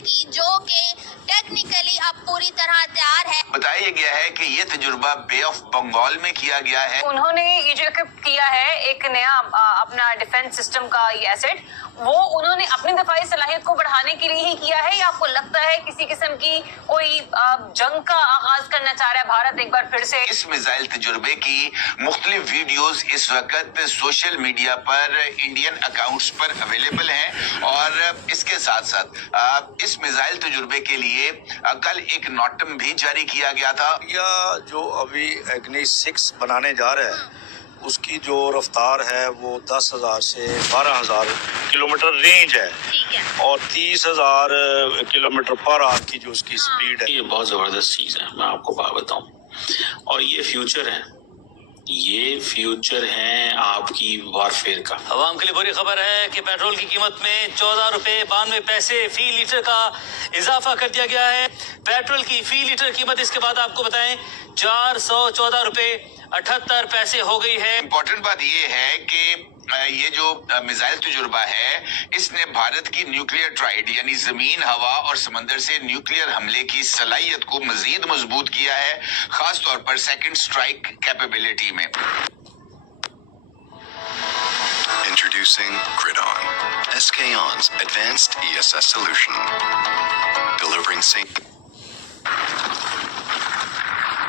کی جو کہ ٹیکنیکلی اب پوری طرح تیار ہے. بتایا گیا ہے کہ یہ تجربہ بے آف بنگال میں کیا گیا ہے. انہوں نے یہ جو کیا ہے ایک نیا اپنا ڈیفنس سسٹم کا یہ ایسٹ، وہ انہوں نے اپنی دفاعی صلاحیت کو بڑھانے کے لیے ہی کیا ہے، یا آپ کو لگتا ہے کسی قسم کی کوئی جنگ کا آغاز کرنا چاہ رہا ہے بھارت ایک بار پھر سے؟ اس میزائل تجربے کی مختلف ویڈیوز اس وقت سوشل میڈیا پر انڈین اکاؤنٹس پر اویلیبل ہیں، اور اس کے ساتھ ساتھ اس میزائل تجربے کے لیے کل ایک نوٹم بھی جاری کیا گیا تھا. یا جو ابھی ایگنی 6 بنانے جا رہے ہیں اس کی جو رفتار ہے وہ 10,000 سے 12,000 کلومیٹر رینج ہے، ٹھیک ہے، اور 30,000 کلومیٹر پر آور کی جو اس کی سپیڈ ہے. یہ بہت زبردست چیز ہے، میں آپ کو بات بتاؤں، اور یہ فیوچر ہے، یہ فیوچر ہے آپ کی وارفیئر کا. عوام کے لیے بری خبر ہے کہ پیٹرول کی قیمت میں 14 روپے 92 پیسے فی لیٹر کا اضافہ کر دیا گیا ہے. پیٹرول کی فی لیٹر قیمت اس کے بعد آپ کو بتائیں 414 روپے 78 پیسے ہو گئی ہے. امپورٹنٹ بات یہ ہے کہ یہ جو میزائل تجربہ ہے اس نے بھارت کی نیوکلیئر ٹرائیڈ یعنی زمین، ہوا اور سمندر سے نیوکلیئر حملے کی صلاحیت کو مزید مضبوط کیا ہے، خاص طور پر سیکنڈ سٹرائک کیپیبلٹی میں. Introducing Gridon, SK On's advanced ESS solution. Delivering sync.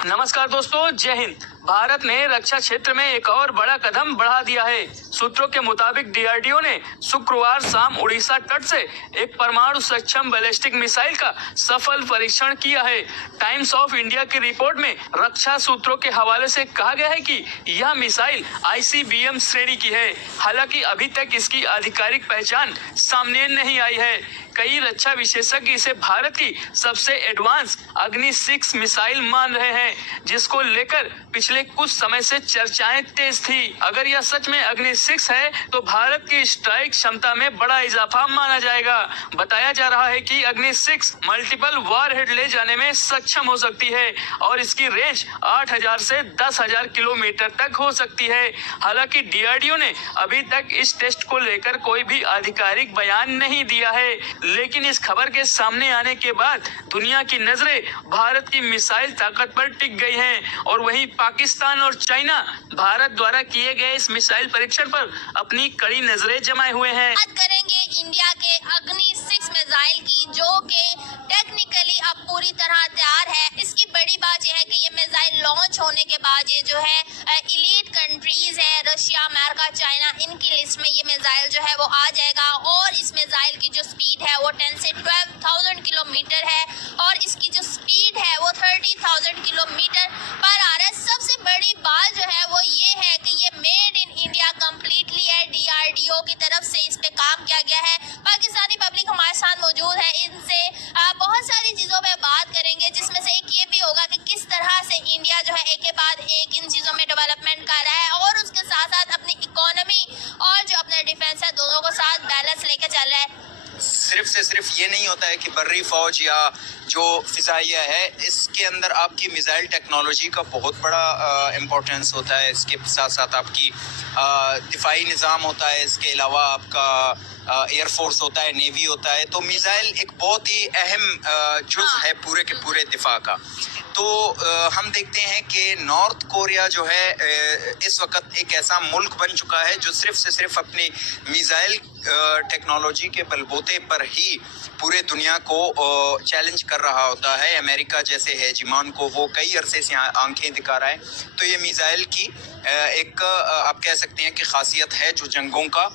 नमस्कार दोस्तों, जय हिंद। भारत ने रक्षा क्षेत्र में एक और बड़ा कदम बढ़ा दिया है। सूत्रों के मुताबिक डीआरडीओ ने शुक्रवार शाम उड़ीसा तट से एक परमाणु सक्षम बैलिस्टिक मिसाइल का सफल परीक्षण किया है। टाइम्स ऑफ इंडिया की रिपोर्ट में रक्षा सूत्रों के हवाले से कहा गया है कि यह मिसाइल आईसीबीएम श्रेणी की है। हालांकि अभी तक इसकी आधिकारिक पहचान सामने नहीं आई है। कई रक्षा विशेषज्ञ इसे भारत की सबसे एडवांस अग्नि 6 मिसाइल मान रहे हैं, जिसको लेकर पिछले कुछ समय से चर्चाएं तेज थी। अगर यह सच में अग्नि 6 है तो भारत की स्ट्राइक क्षमता में बड़ा इजाफा माना जाएगा। बताया जा रहा है कि अग्नि 6 मल्टीपल वॉरहेड ले जाने में सक्षम हो सकती है और इसकी रेंज 8,000 से 10,000 किलोमीटर तक हो सकती है। हालांकि डीआरडीओ ने अभी तक इस टेस्ट को लेकर कोई भी आधिकारिक बयान नहीं दिया है, लेकिन इस खबर के सामने आने के बाद दुनिया की नजरें भारत की मिसाइल ताकत पर टिक गई हैं, और वहीं पाकिस्तान और चाइना भारत द्वारा किए गए इस मिसाइल परीक्षण पर अपनी कड़ी नजरें जमाए हुए हैं। बात करेंगे इंडिया के अग्नि 6 मिसाइल की जो कि टेक्निकली अब पूरी तरह तैयार है। इसकी बड़ी बात यह है कि ये मिसाइल लॉन्च होने के बाद ये जो है इलीट कंट्रीज है, रशिया, अमेरिका, चाइना, इनकी लिस्ट में ये मिसाइल जो है वो आ जाएगा। और इस मिसाइल की जो स्पीड है वो 10 से 12,000 किलोमीटर है, और इसकी जो स्पीड है वो 30,000 किलोमीटर पर आ रहा है। सबसे बड़ी बात जो है वो ये है कि ये मेड इन इंडिया कम्प्लीटली है। डीआरडीओ की तरफ से इस पे काम किया गया है। पाकिस्तानी पब्लिक हमारे साथ मौजूद है, इनसे बहुत सारी चीज़ों पे बात करेंगे, जिसमें से एक ये भी होगा कि किस तरह से इंडिया जो है एक के बाद एक इन चीज़ों में डेवलपमेंट कर रहा है, और उसके साथ साथ अपनी इकोनॉमी और जो अपना डिफेंस है दोनों को साथ बैलेंस लेके चल रहा है। सिर्फ से सिर्फ ये नहीं होता है कि बर्री फौज या जो फिजाइया है, इसके अंदर आपकी मिसाइल टेक्नोलॉजी का बहुत बड़ा इम्पोर्टेंस होता है। इसके साथ साथ आपकी दिफाई निज़ाम होता है, इसके अलावा आपका एयर फोर्स होता है, नेवी होता है। तो मिसाइल एक बहुत ही अहम जुज़ है पूरे के पूरे दिफा का। तो हम देखते हैं कि नॉर्थ कोरिया जो है इस वक्त एक ऐसा मुल्क बन चुका है जो सिर्फ से सिर्फ अपनी मिसाइल टेक्नोलॉजी के बलबूते पर ही पूरे दुनिया को चैलेंज कर रहा होता है। अमेरिका जैसे हेजिमान को वो कई अरसे से आंखें दिखा रहा है। तो ये मिसाइल की एक आप कह सकते हैं कि खासियत है जो जंगों का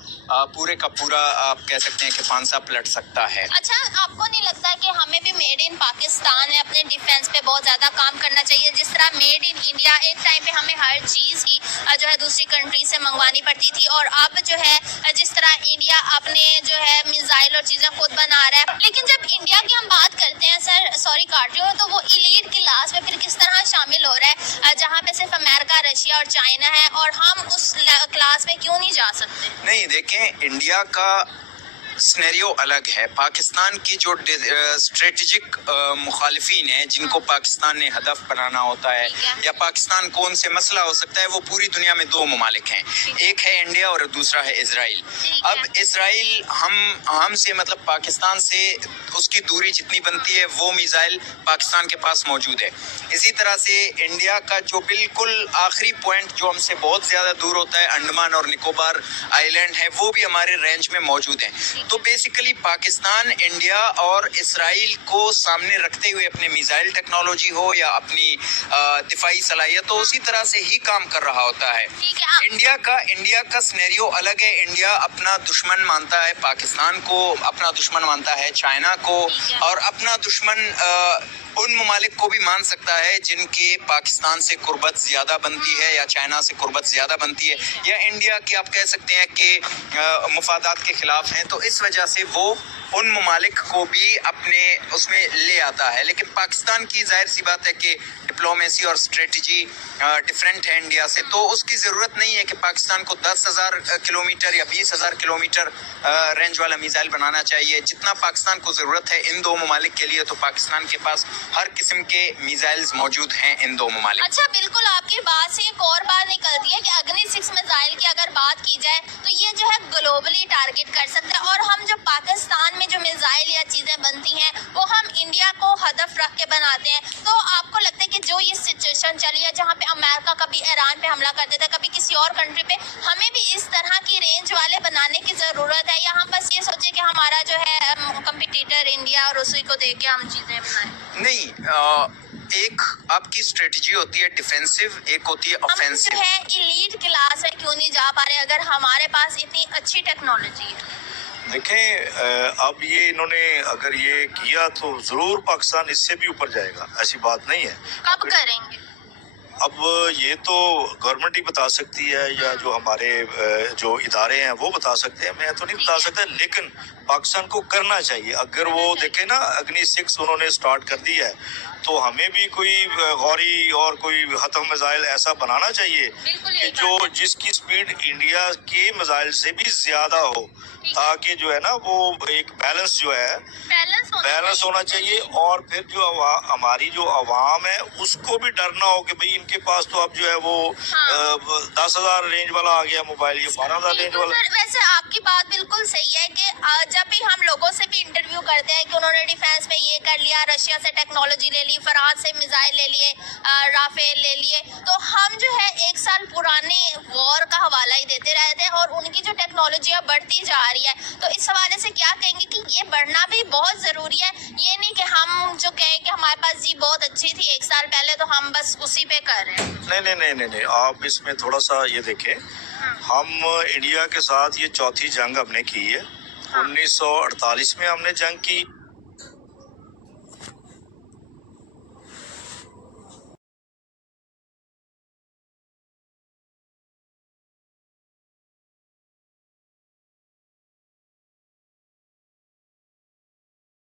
पूरे का पूरा आप कह सकते हैं कि पांसा पलट सकता है। अच्छा, आपको नहीं लगता कि हमें भी मेड इन पाकिस्तान में अपने डिफेंस पे बहुत ज़्यादा काम करना चाहिए? जिस तरह मेड इन इंडिया एक टाइम पे हमें हर चीज़ की जो है दूसरी कंट्री से मंगवानी पड़ती थी, और अब जो है जिस तरह इंडिया अपने जो है मिसाइल और चीज़ें खुद बना रहा है। लेकिन जब इंडिया की हम बात करते हैं, सर सॉरी काट रही हूँ, तो वो इलीट क्लास में फिर किस तरह शामिल हो रहा है, जहाँ पे सिर्फ अमेरिका, रशिया और चाइना है, और हम उस क्लास में क्यों नहीं जा सकते? नहीं, देखें, इंडिया का स्नेरियो अलग है। पाकिस्तान की जो स्ट्रेटेजिक मुखालिफिन हैं, जिनको पाकिस्तान ने हदफ बनाना होता है या पाकिस्तान को उनसे मसला हो सकता है, वो पूरी दुनिया में दो ममालिक हैं, एक है इंडिया और दूसरा है इजराइल। अब इजराइल हमसे मतलब पाकिस्तान से उसकी दूरी जितनी बनती है वो मिसाइल पाकिस्तान के पास मौजूद है। इसी तरह से इंडिया का जो बिल्कुल आखिरी पॉइंट जो हमसे बहुत ज़्यादा दूर होता है, अंडमान और निकोबार आइलैंड है, वो भी हमारे रेंज में मौजूद हैं। तो बेसिकली पाकिस्तान इंडिया और इसराइल को सामने रखते हुए अपने मिसाइल टेक्नोलॉजी हो या अपनी दिफाई सलाहियत हो, उसी तरह से ही काम कर रहा होता है। इंडिया का सिनेरियो अलग है। इंडिया अपना दुश्मन मानता है पाकिस्तान को, अपना दुश्मन मानता है चाइना को, और अपना दुश्मन उन ममालिक को भी मान सकता है जिनके पाकिस्तान से कुर्बत ज़्यादा बनती है या चाइना से कुर्बत ज़्यादा बनती है, या इंडिया की आप कह सकते हैं कि मुफादात के ख़िलाफ़ हैं। तो इस वजह से वो उन ममालिक को भी अपने उसमें ले आता है। लेकिन पाकिस्तान की जाहिर सी बात है कि डिप्लोमेसी और स्ट्रेटजी डिफरेंट है इंडिया से, तो उसकी ज़रूरत नहीं है कि पाकिस्तान को 10,000 किलोमीटर या 20,000 किलोमीटर रेंज वाला मिसाइल बनाना चाहिए। जितना पाकिस्तान को ज़रूरत है इन दो ममालिक के लिए, तो पाकिस्तान के पास हर किस्म के मिसाइल्स मौजूद हैं इन दो ममालिक। अच्छा, बिल्कुल आपकी बात से एक और बात निकलती है कि अग्नि 6 मिसाइल की अगर बात की जाए तो ये जो है ग्लोबली टारगेट कर सकता है, और हम जो पाकिस्तान में जो मिसाइल या चीज़ें बनती हैं वो हम इंडिया को हदफ रख के बनाते हैं। तो आपको लगता है कि जो ये सिचुएशन चली है जहाँ पे अमेरिका कभी ईरान पे हमला कर देता है, कभी किसी और कंट्री पे, हमें भी इस तरह की रेंज वाले बनाने की ज़रूरत है, या हम बस ये सोचे कि हमारा जो है कंपिटिटर इंडिया और उसी को देख के हम चीज़ें बनाएं? नहीं, एक आपकी स्ट्रेटजी होती है डिफेंसिव, एक होती है हम ऑफेंसिव। जो है इलीट क्लास में क्यों नहीं जा पा रहे अगर हमारे पास इतनी अच्छी टेक्नोलॉजी है? देखें, अब ये इन्होंने अगर ये किया तो ज़रूर पाकिस्तान इससे भी ऊपर जाएगा, ऐसी बात नहीं है। कब करेंगे? अब ये तो गवर्नमेंट ही बता सकती है, या जो हमारे जो इदारे हैं वो बता सकते हैं, मैं तो नहीं बता सकता। लेकिन पाकिस्तान को करना चाहिए। अगर वो देखे ना अग्नि 6 उन्होंने स्टार्ट कर दी है, तो हमें भी कोई गौरी और कोई हतम मिसाइल ऐसा बनाना चाहिए कि जो जिसकी स्पीड इंडिया के मिसाइल से भी ज़्यादा हो, ताकि जो है ना वो एक बैलेंस जो है बैलेंस होना चाहिए। और फिर जो हमारी जो आवाम है उसको भी डर ना हो कि भाई इनके पास तो अब जो है वो 10,000 रेंज वाला आ गया मोबाइल, ये 12,000 रेंज वाला। वैसे आपकी बात बिल्कुल सही है कि जब भी हम लोगों से भी इंटरव्यू करते हैं कि उन्होंने डिफेंस में ये कर लिया, रशिया से टेक्नोलॉजी ले ली, फ्रांस से मिसाइल ले लिए, राफेल ले लिए, तो हम जो है 1 साल पुराने वॉर का हवाला ही देते रहते हैं और उनकी जो टेक्नोलॉजी है बढ़ती जा रही है। तो इस हवाले से क्या कहेंगे कि ये बढ़ना भी बहुत ज़रूरी है, ये नहीं कि हम जो कहें कि हमारे पास जी बहुत अच्छी थी 1 साल पहले तो हम बस उसी पे कर रहे हैं। नहीं, आप इसमें थोड़ा सा ये देखें, हम इंडिया के साथ ये चौथी जंग हमने की है। 1948 में हमने जंग की,